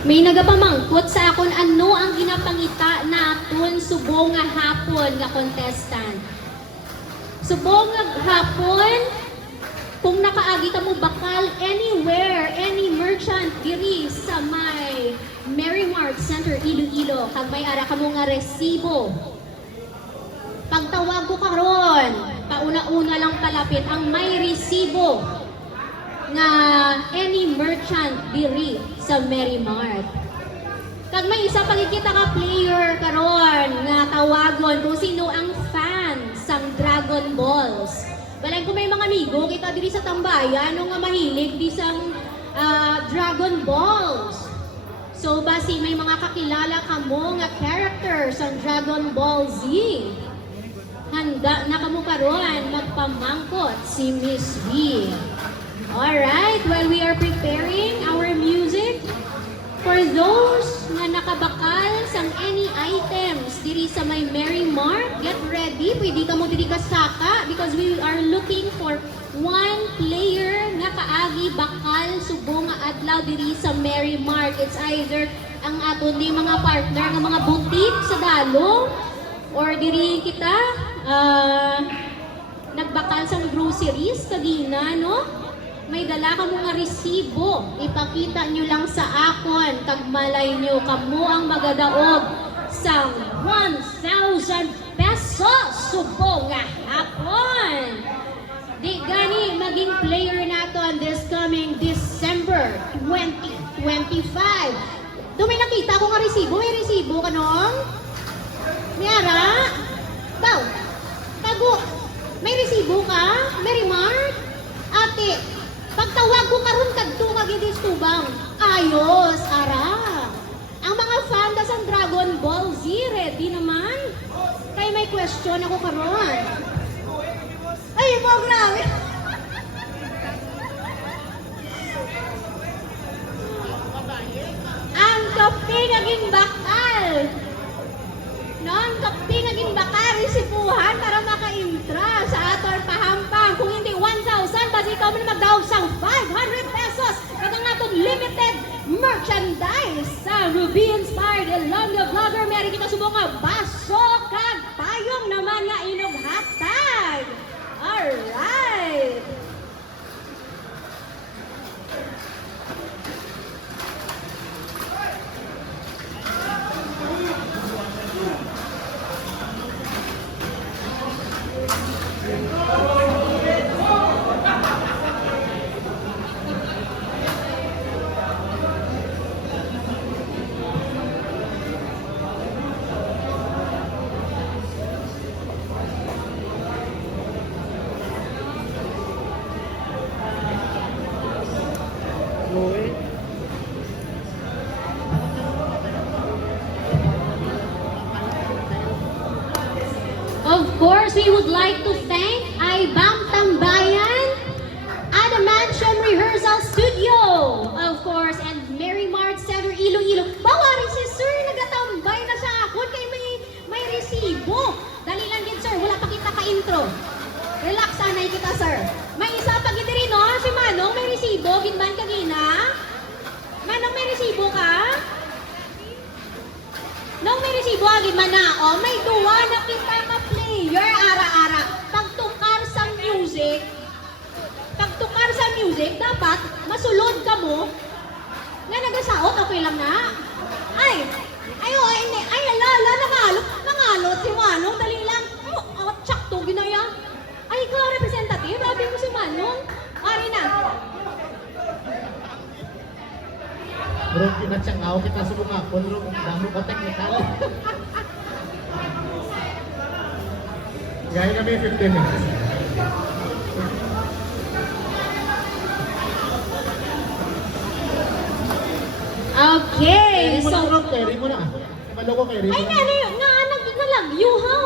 May nagapamangkot sa akon ano ang ginapangita naton subong nga hapon nga contestant. Subong nga hapon, kung nakaagi ka mo bakal anywhere, any merchant diri sa may Merrimart Center Iloilo, kag may ara ka mo nga resibo. Pagtawag ko karon, pauna-una lang palapit ang may resibo nga any merchant diri sa Merrimart. Kag may isa pagkikita ka player karon nga tawagon kung sino ang fan sang Dragon Balls. Balay kung may mga amigo kita diri sa tambayan ano nga mahilig di sang Dragon Balls. So basi may mga kakilala kamo nga character sang Dragon Ball Z. Handa na kamo karon magpamangkot si Miss V. Alright, while we are preparing our music, for those nga nakabakal sang any items diri sa may Merrimart, get ready. Pwede ka mo diri kasaka because we are looking for one player nga kaagi bakal subong nga adlaw diri sa Merrimart. It's either ang aton di mga partner nga mga butik sa dalong or diri kita nagbakal sang groceries kagina, no? May dala ka mga resibo, ipakita nyo lang sa akon, kag malay nyo, kamo ang magadaog sa 1,000 pesos subong nga hapon. Di gani maging player naton this coming December 2025. Doon may nakita ko nga resibo, may resibo ka nung? Miara? Baw, tago, may resibo ka? Merrimart? Ate, pagtawag ko karon kadto kagidis tubang. Ayos, ara. Ang mga fan da sang Dragon Ball Z, ready naman? Kay may question ako karon. Ay, mo grabe. Ang kape naging bakal. No, ang kape naging bakal resipuhan para maka-intra sa aton pahampang. Kung hindi 1,000, basi ikaw man magdawag sang 500 pesos. Kaya nga itong limited merchandise sa Ruby Inspired Ilonggo Vlogger. Meron kita subong nga baso kag payong naman nga inog hatag. Alright! Of course, we would like to thank Aibam Tambayan, Adamantium Rehearsal Studio, of course, and Merrimart Center Iloilo. Bawari si Sir, nagatambay na sa akon kay may resibo. Dali lang din, Sir, wala pa kita ka-intro. Relax, anay kita, Sir. May isa pa giti rin, no? Si Manong, may resibo, ginban kagina. Manong, may resibo ka? Nung may resibo agad man na, oh, may duwa na kita ma-player ara-ara. Pagtukar sa music, dapat masulod ka mo. Nga nagasaot, okay lang na. Ay, ala, nangalot si Manong, dali lang. Oh, tsakto, ginaya. Ay, ikaw representative, sabi mo si Manong. Ari na. Bro, kinatsangaw kita sa mga kon, bro, kung damo ka technical. Gaya kami 15 minutes. Okay, so... Carry mo na. Maloko carry mo Ay, na. nalagyo, ha?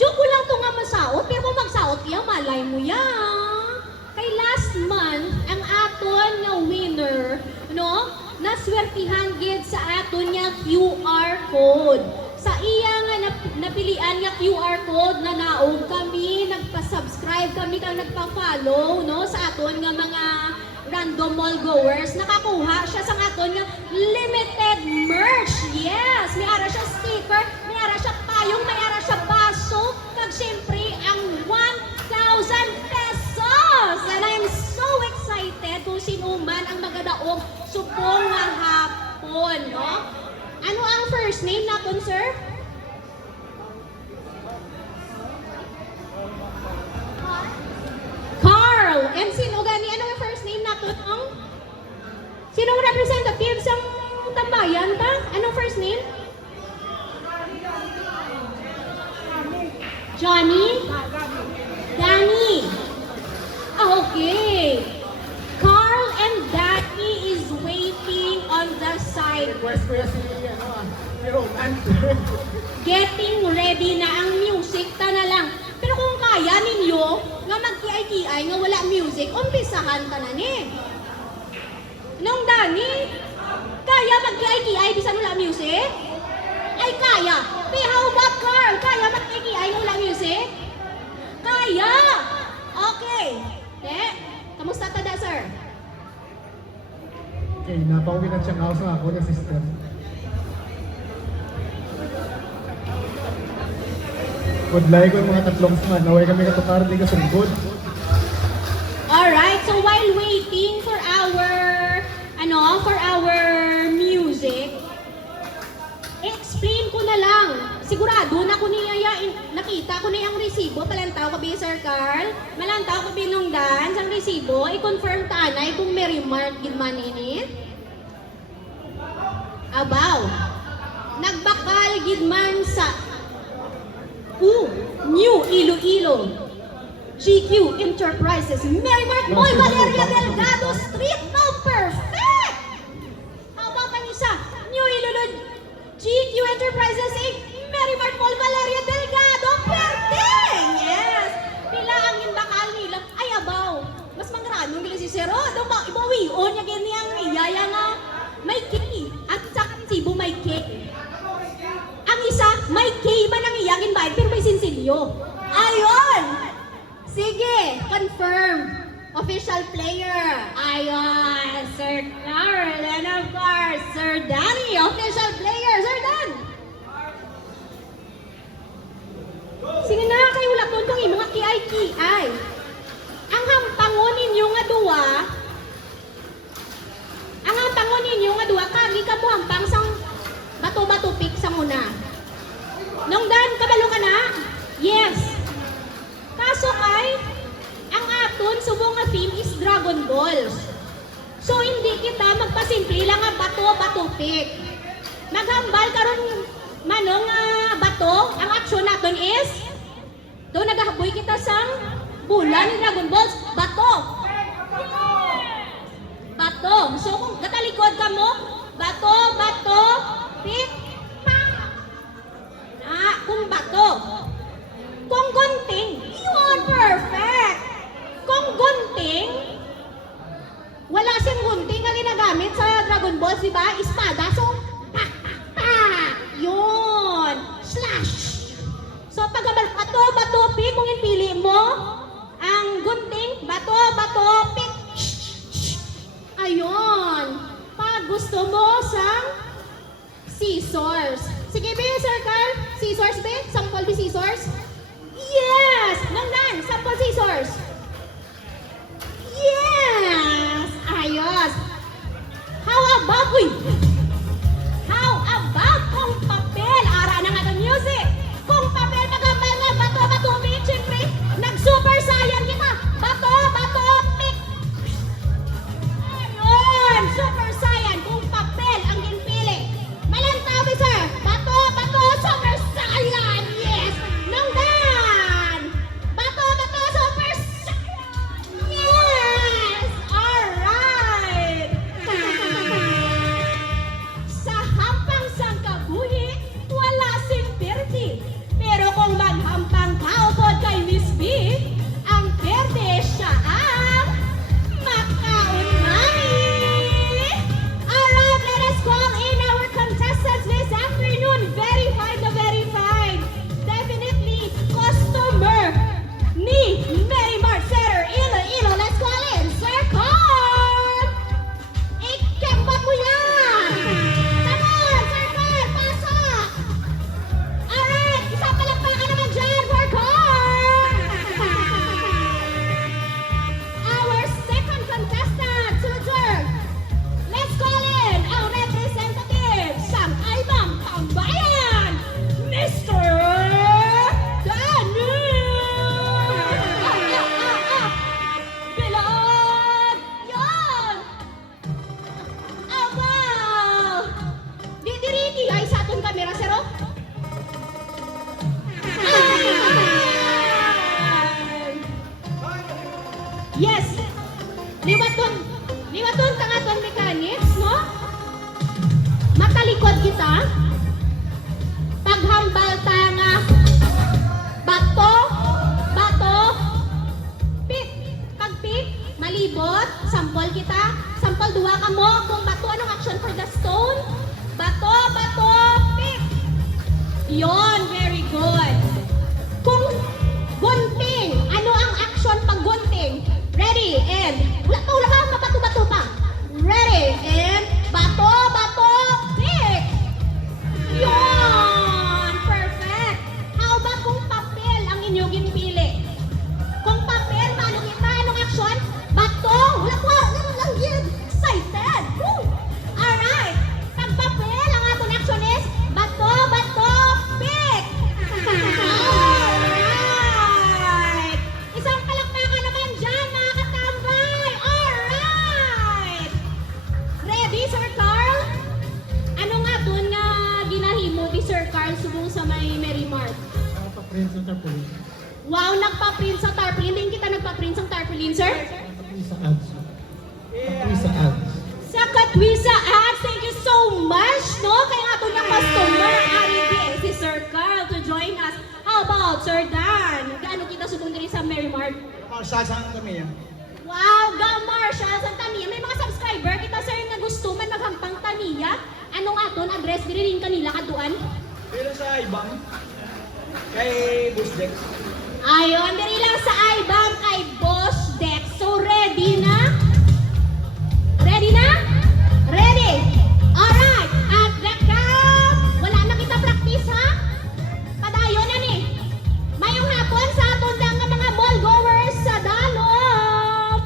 Joke ko lang to nga masaot, pero kung magsaot kaya, malay mo yan. Kay last month, ang aton nga winner, no? Naswertihan gid sa aton nga QR code. Sa iya nga napilian nga QR code na naog kami, nagpa-subscribe kami kang nagpa-follow, no? Sa aton nga mga random mall goers, nakakuha siya sa aton nga limited Alright. Request ko yan si, si Roman. Getting ready na ang music ta na lang. Pero kung kaya ninyo nga mag-kiay-kiay nga wala music, umpisahan ka na ni. Nung Dani, kaya mag-kiay-kiay bisan wala music? Ay kaya. Pero how about Carl? Kaya mag-kiay-kiay nga wala music? Kaya. Okay. Kamusta tada, sir? Okay, napauwi na siyang house na ako na sister. Good like ko yung mga tatlong man. Naway kami katukar, di ka sunggod. Alright, so while waiting for our music, explain ko na lang. Sigurado na ko niya, nakita ko na yung resibo, palantaw ko bi Sir Carl, malantaw ko bi nung dance, ang resibo, i-confirm tanay kung may remark gidman ini. Abaw, nagbakal gidman sa New Iloilo GQ Enterprises Merrimark Mall, Valeria Delgado Street. Now perfect! How about ang isa? New Iloilo GQ Enterprises Inc. Merrimark Mall, Valeria Delgado. Perfect! Yes! Pila ang bakal nila. Ay, abaw. Mas mangranong nila si Sero. Ibawion niya ganyan iyaya nga may key. At sa Cebu may key. Ang isa, may key man ang iyagin bayad pero may sinsilyo. Ayon! Sige, confirm. Official player. Ayon, Sir Carl. And of course, Sir Danny, official player. Sir Dan! Sige na, kayo lakon kung mga kiay-kiay. Ang hampangon ninyo nga duwa, kagi ka mo hampang sang bato-bato pick sa muna. Nung Dan, kabalo ka na? Yes. Kaso kay, ang aton subong nga theme is Dragon Balls. So hindi kita magpasimple lang nga bato-bato pick. Maghambal karon manong bato, ang action naton is do nagahaboy kita sang bulan ni Dragon Balls, bato. Bato. So kung katalikod ka mo, bato, pick, pa. Kung bato. Kung gunting, yun, perfect. Kung gunting, wala siyang gunting na ginagamit sa Dragon Balls, di ba? Espada. So, yun. Slash. So, pag bato, pick, kung ipili mo, ang gunting, bato, pick. Ayun. Pag gusto mo sang scissors. Sige, be, Sir Carl. Scissors, be? Sample, be, scissors? Yes! Nangdan, sample scissors. Yes! Ayos. How about, how about kung papel? Ara na nga ng music. Kung papel, magambal nga, bato, pick, siyempre, nag-super saiyan kita. Bato, pick. Ayun, super saiyan. Kung papel ang ginpili. Malantawi, sir. Bato, super saiyan. Yes! Nangdan! Bato, super saiyan. Yes! Alright! Yon, very good. Kung gunting, ano ang action pag gunting? Ready, and wala pa, mabato-bato pa. Ready, and bato, pick! Yon! Perfect! How about kung papel ang inyong ginpili? Kung papel, paano kita? Anong action? Bato! Wala po! Ganun lang yun! Excited! Woo! Alright! Pag papel, ang atong action is bato, pick! Alright! Isang palakpakan naman dyan, mga katambay! Alright! Ready, Sir Carl? Ano nga doon nga ginahimo ni Sir Carl subong sa may Mary Mart? Nakapaprint sa tarpaulin. Wow, nagpa-print sa tarpaulin. Hindi kita nagpa-print sa tarpaulin, sir? Nakaprint sa ads. Nakaprint sa ads. Sa Katwisa Ads, thank you so much, no? Kaya nga ito niyang customer, Aride, si Sir Carl to join us. How about Sir Dan? Gaano kita subong diri sa Mary Mart? Sasang kami yan. Wow, Marshall, sa Tamiya. May mga subscriber kita, sir, na gusto man maghampang Tamiya. Anong aton address diri rin kanila kaduan? Pero sa ibang, kay Busdex. Ayon, diri lang sa IBAM kay Boss Dex. So, ready na? Ready na? Ready! Alright! At the count! Wala na kita practice, ha? Padayon na ni. Mayong hapon sa aton lang nga mga mall goers sa Dalom.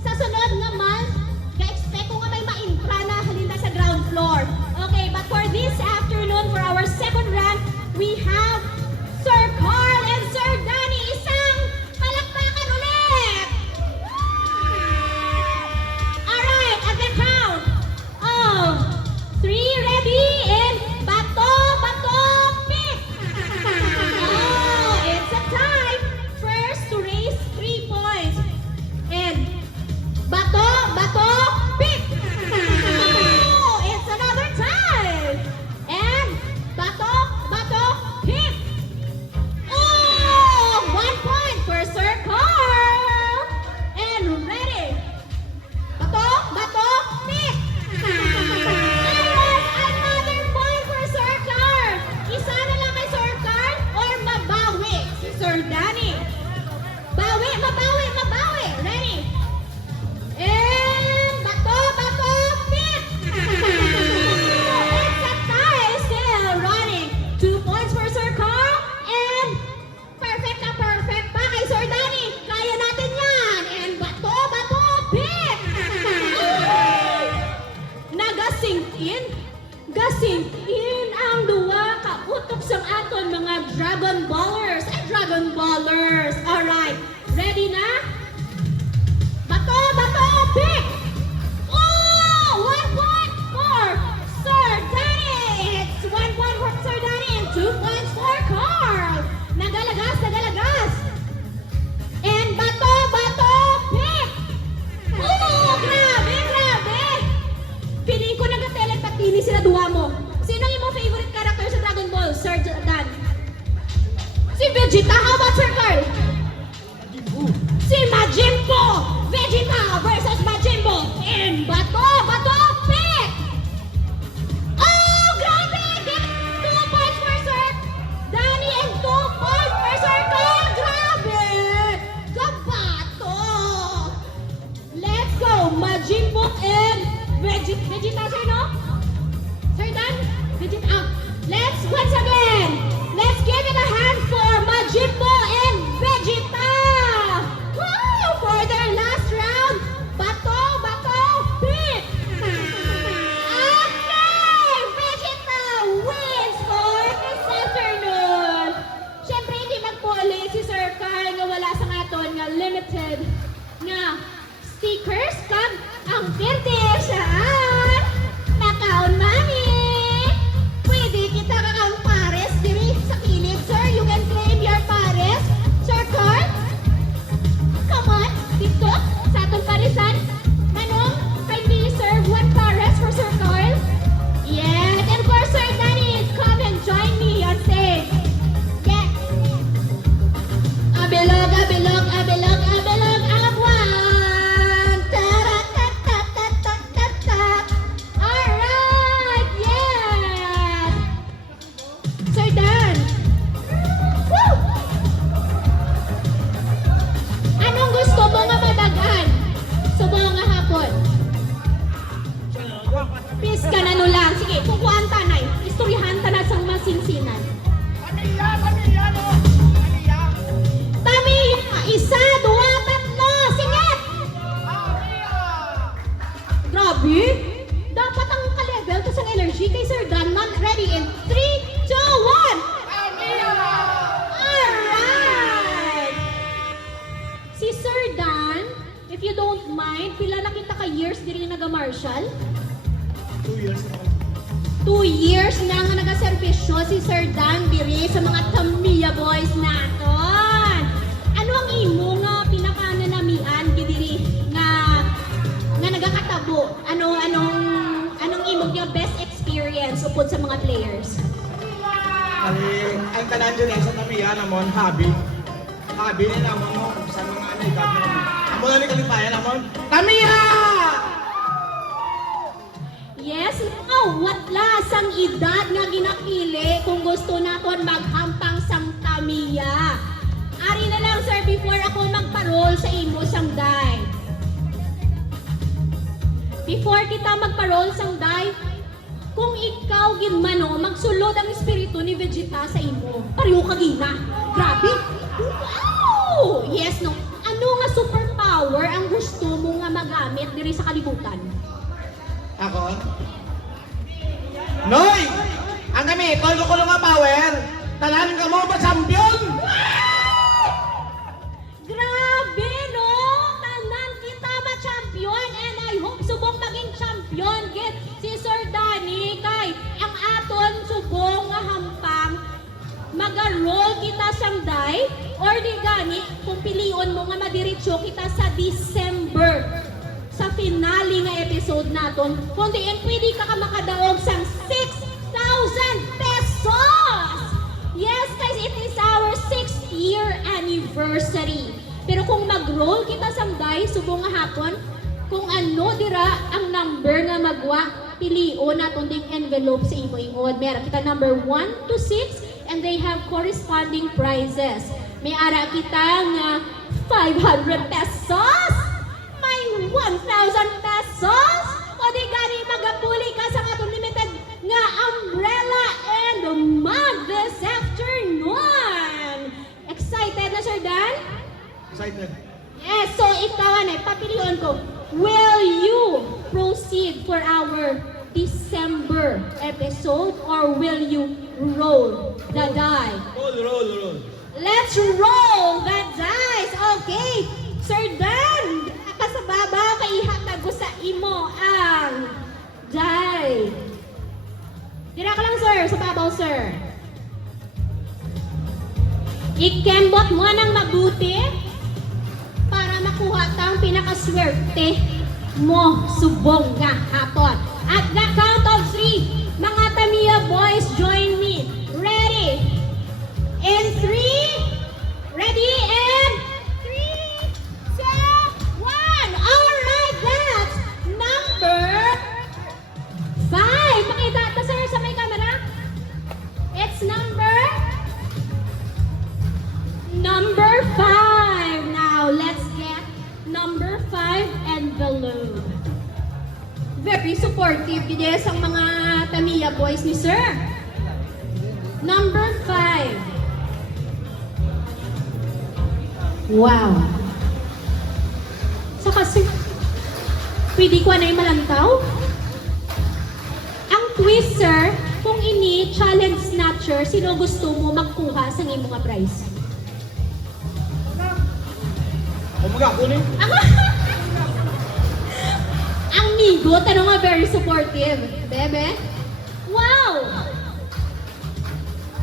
Sa sunod nga month, ga-expect ko nga may ma-intra na halinda sa ground floor. Okay, but for this afternoon, for our second round, we have Sir Carl and Sir Danny. Isang palakpakan ulit! Alright, at the count of 3, ready, and bato, pick! Oh, it's a time. First to raise 3 points. And bato, pick! Oh, it's another time. And bato, pick! Oh, 1 point for Sir Carl. And ready. Bato, pick! Ayun, another point for Sir Carl. Isa na lang kay Sir Carl or mabawi si Sir Danny. Bawi. Ready? And bato, pick! It's a tie, still running. 2 points for Sir Carl and perfect pa kay Sir Danny. Kaya natin yan. And bato, pick! Gasing in ang duwa ka utok sang aton mga Dragon Ballers. Ay, Dragon Ballers. Alright. Ready na? Bato, pick! Oh! 1 point for Sir Danny. It's 1 point for Sir Danny and 2 points for Carl. Nagalagas. And bato, pick! Oh, grabe! Piling ko nag-telepatini sila duwa mo. Sino yung mga favorite character sa Dragon Ball, Sir Dan? Si Vegeta. How about Sir Carl? Si Majin Buu. Vegeta versus Majin Buu. And bato, pick! Oh, grabe! Get 2 points for Sir Danny and 2 points for Sir Carl. Grabe! Kabato! Let's go! Majin Buu and Vegeta, sir, no? Sir Dan? Vegeta. Let's once again. Let's give it a hand for Majin Buu and Vegeta. Woo! For their last round. Bato, pick! kay Sir Dan. Ma'am, ready in 3, 2, 1! Alright! Si Sir Dan, if you don't mind, pila na kita ka years diri naga-martial? 2 years na ako. 2 years na nga nagaservisyo si Sir Dan diri sa mga Tamiya boys naton. Ano ang imo nga pinakananamian diri nga nagakatabo? Anong imo nga best experience upod sa mga players? Ang tanan dyan sa Tamiya namon, hobby. Hobby ni namon mo sa mga edad na kami. Amo na ni kalipayan namon, Tamiya! Yes, watla sang edad nga ginapili kung gusto naton maghampang sang Tamiya. Ari na lang sir before ako magparol sa imo sang day. Before kita magparol sang day, kung ikaw ginmano magsulod ang espiritu ni Vegeta sa imo. Pareho ka gina. Grabe. Wow! Yes no. Ano nga superpower ang gusto mo nga magamit diri sa kalibutan? Ako? Noy! Ang kami, tolgo ko lang nga power. Talan ka mo ba champion? Grabe, no? Tanan kita ma-champion and I hope subong maging champion. Get si Sir Danny kay ang aton subong nga hampang maga-roll kita sanday or di gani kung pilion mo nga madiretso kita sa December sa finale nga episode naton kundi pwede ka makadaog sang 6,000 pesos! Yes, guys, it is our 6th year anniversary. Pero kung mag-roll kita sanday, subong nga hapon, kung ano dira ang number nga magwa, pilion naton ding envelope sa imo-ingod. Meron kita number 1 to 6 and they have corresponding prizes. May ara kita nga 500 pesos! 1,000 pesos? O di gani magapuli ka sa atong limited nga umbrella and mug this afternoon. Excited na, Sir Dan? Excited. Yes, so ikaw papilion ko. Will you proceed for our December episode or will you roll the die? Roll. Let's roll the dice! Okay, Sir Dan! Sa baba, kaihatag ko sa imo ang die. Dira ka lang, sir. Sa babaw, sir. Ikembot mo ng mabuti para makuha tang pinakaswerte mo subong nga hapon. At the count of 3, mga Tamiya boys, join me. Ready? In 3, ready, and 3, 2, 1. Alright, that's number 5. Pakita ito, sir, sa may camera. It's number 5. Now, let's get number 5 envelope. Very supportive gid ang mga Tamiya boys ni sir. Number 5. Wow. So kasi, pwede ko na yung malantaw? Ang twist, sir, kung ini challenge snatcher, sino gusto mo magkuha sa iyong mga prize? Kumaga, kunin. Ang migo, tanong nga very supportive. Bebe? Wow!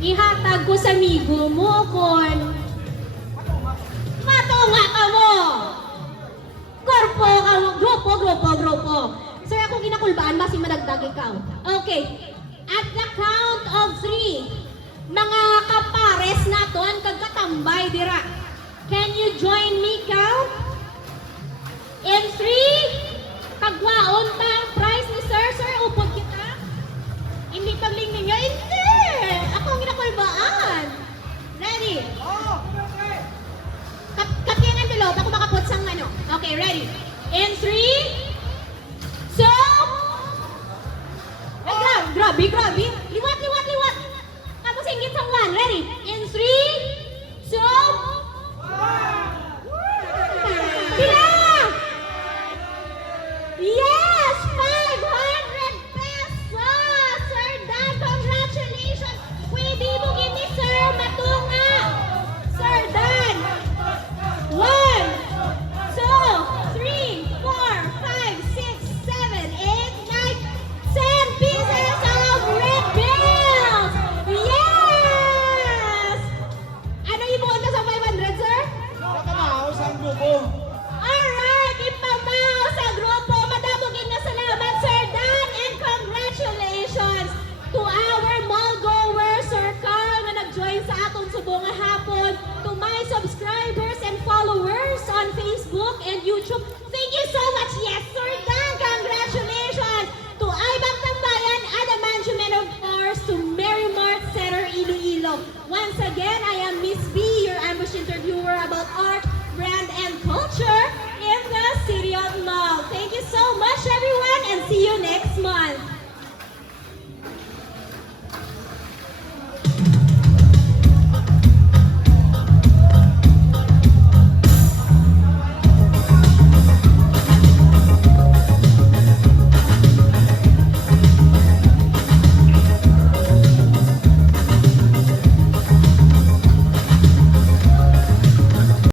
Ihatag ko sa migo mo kon matunga ka mo! Korpo ka mo! Grupo! Sir, akong ginakulbaan, basi madagdag ikaw. Okay. At the count of 3, mga kapares naton, kagkatambay dira. Can you join me, count? In 3, pagwaon pa ang prize ni sir. Sir, upod kita. Hindi pagling ninyo. Hindi! Ako ang ginakulbaan. Ready? Kati ang envelope. Ako makapot sang ano. Okay, ready? In 3, 2, grabe. Liwat. Tapos ingit sang 1. Ready? In 3,